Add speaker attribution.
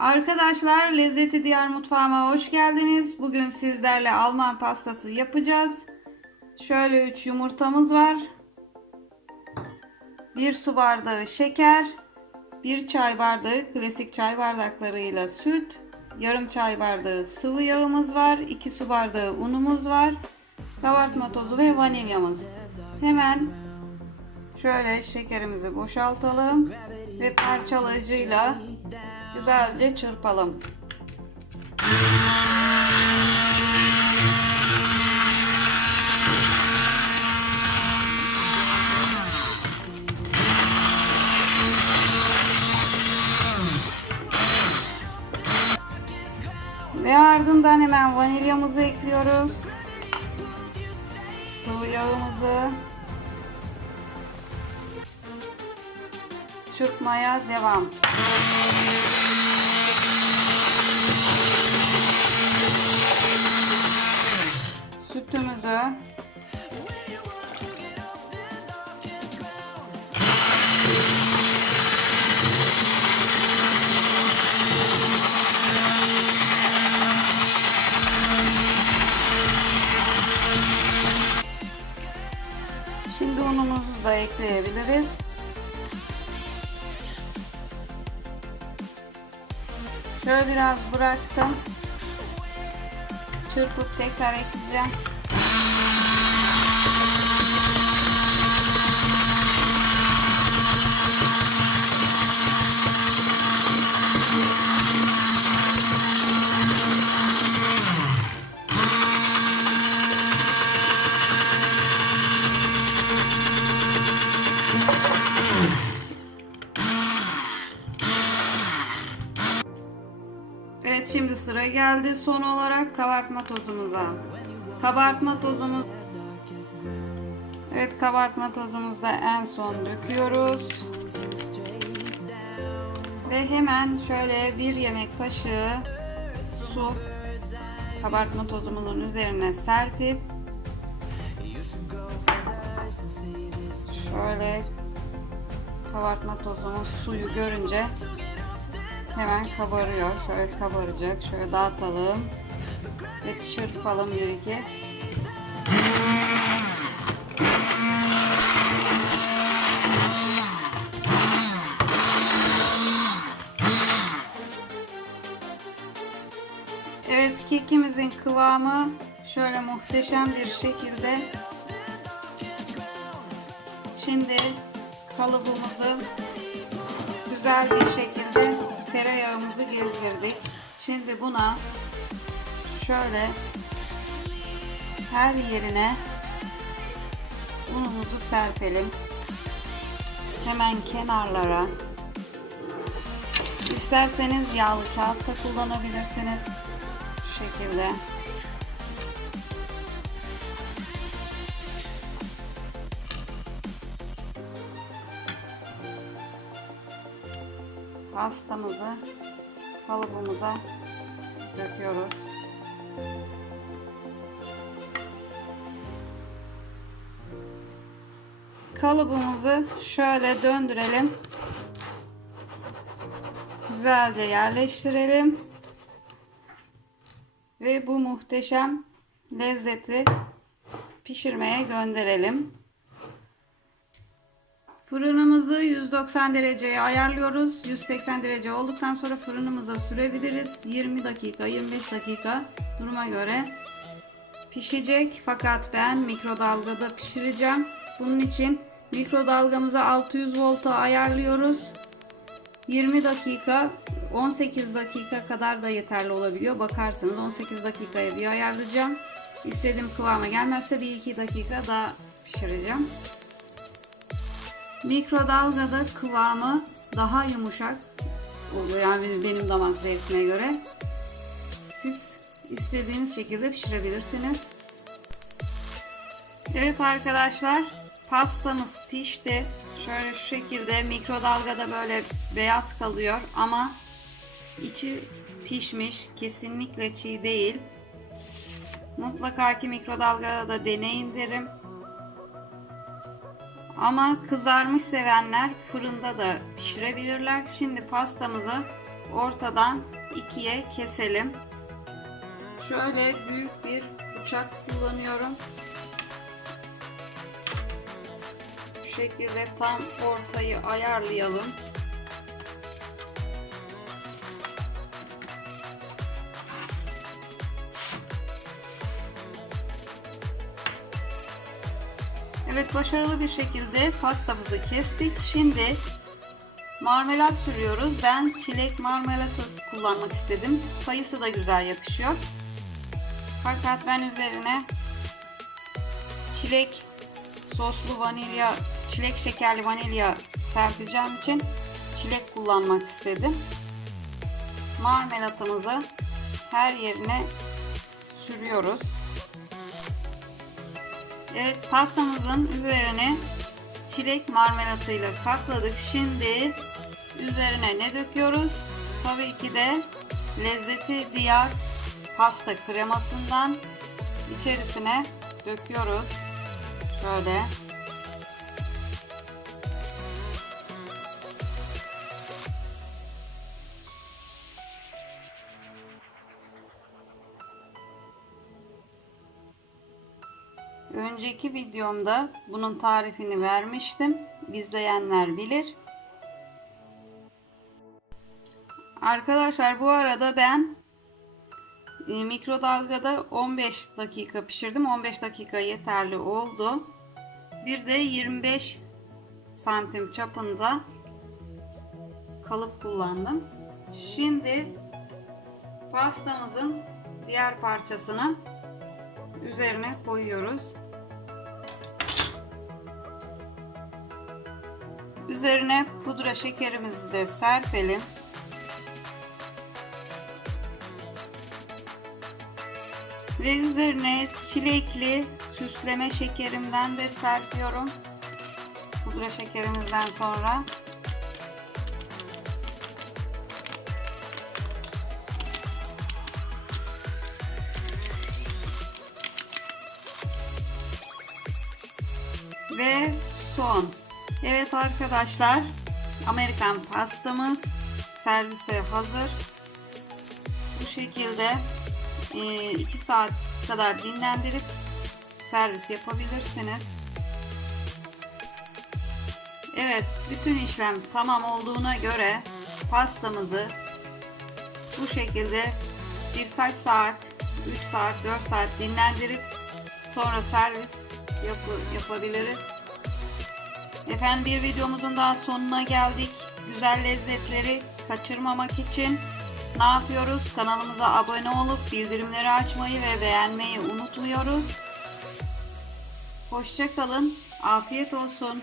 Speaker 1: Arkadaşlar Lezzeti Diyar Mutfağıma hoş geldiniz. Bugün sizlerle Alman pastası yapacağız. Şöyle 3 yumurtamız var. 1 su bardağı şeker, 1 çay bardağı klasik çay bardaklarıyla süt, yarım çay bardağı sıvı yağımız var, 2 su bardağı unumuz var, kabartma tozu ve vanilyamız. Hemen şöyle şekerimizi boşaltalım ve parçalayıcıyla güzelce çırpalım. Ve ardından hemen vanilyamızı ekliyoruz. Sıvı yağımızı çırpmaya devam. Ekleyebiliriz. Şöyle biraz bıraktım. Çırpıp tekrar ekleyeceğim. Evet şimdi sıra geldi son olarak kabartma tozumuza. Kabartma tozumuz Evet kabartma tozumuzu da en son döküyoruz. Ve hemen şöyle bir yemek kaşığı su kabartma tozumuzun üzerine serpip şöyle kabartma tozumuz suyu görünce hemen kabarıyor. Şöyle kabaracak. Şöyle dağıtalım. Ve çırpalım bir iki. Evet kekimizin kıvamı şöyle muhteşem bir şekilde. Şimdi kalıbımızı güzel bir şekilde tereyağımızı gezdirdik. Şimdi buna şöyle her yerine unumuzu serpelim. Hemen kenarlara. İsterseniz yağlı kağıt da kullanabilirsiniz. Şu şekilde. Pastamızı kalıbımıza döküyoruz. Kalıbımızı şöyle döndürelim. Güzelce yerleştirelim. Ve bu muhteşem lezzeti pişirmeye gönderelim. Fırınımızı 190 dereceye ayarlıyoruz. 180 derece olduktan sonra fırınımıza sürebiliriz. 20 dakika, 25 dakika duruma göre pişecek. Fakat ben mikrodalgada pişireceğim. Bunun için mikrodalgamızı 600 volta ayarlıyoruz. 20 dakika 18 dakika kadar da yeterli olabiliyor. Bakarsınız 18 dakikaya bir ayarlayacağım. İstediğim kıvama gelmezse bir iki dakika daha pişireceğim. Mikrodalgada kıvamı daha yumuşak oluyor yani benim damak zevkime göre. Siz istediğiniz şekilde pişirebilirsiniz. Evet arkadaşlar pastamız pişti. Şöyle şu şekilde mikrodalgada böyle beyaz kalıyor ama içi pişmiş. Kesinlikle çiğ değil. Mutlaka ki mikrodalgada da deneyin derim. Ama kızarmış sevenler fırında da pişirebilirler. Şimdi pastamızı ortadan ikiye keselim. Şöyle büyük bir bıçak kullanıyorum. Bu şekilde tam ortayı ayarlayalım. Evet başarılı bir şekilde pastamızı kestik. Şimdi marmelat sürüyoruz. Ben çilek marmelatı kullanmak istedim. Kayısı da güzel yakışıyor. Fakat ben üzerine çilek soslu vanilya, çilek şekerli vanilya serpeceğim için çilek kullanmak istedim. Marmelatımızı her yerine sürüyoruz. Evet pastamızın üzerine çilek marmelatıyla kapladık. Şimdi üzerine ne döküyoruz? Tabii ki de lezzeti diyar pasta kremasından içerisine döküyoruz. Şöyle. Önceki videomda bunun tarifini vermiştim. İzleyenler bilir. Arkadaşlar bu arada ben e, mikrodalgada 15 dakika pişirdim. 15 dakika yeterli oldu. Bir de 25 santim çapında kalıp kullandım. Şimdi pastamızın diğer parçasını üzerine koyuyoruz. Üzerine pudra şekerimizi de serpelim. Ve üzerine çilekli süsleme şekerimden de serpiyorum. Pudra şekerimizden sonra. Ve son. Evet arkadaşlar. Amerikan pastamız servise hazır. Bu şekilde 2 saat kadar dinlendirip servis yapabilirsiniz. Evet, bütün işlem tamam olduğuna göre pastamızı bu şekilde birkaç saat, 3 saat, 4 saat dinlendirip sonra servis yapı, yapabiliriz. Efendim bir videomuzun daha sonuna geldik. Güzel lezzetleri kaçırmamak için ne yapıyoruz? Kanalımıza abone olup bildirimleri açmayı ve beğenmeyi unutmuyoruz. Hoşçakalın. Afiyet olsun.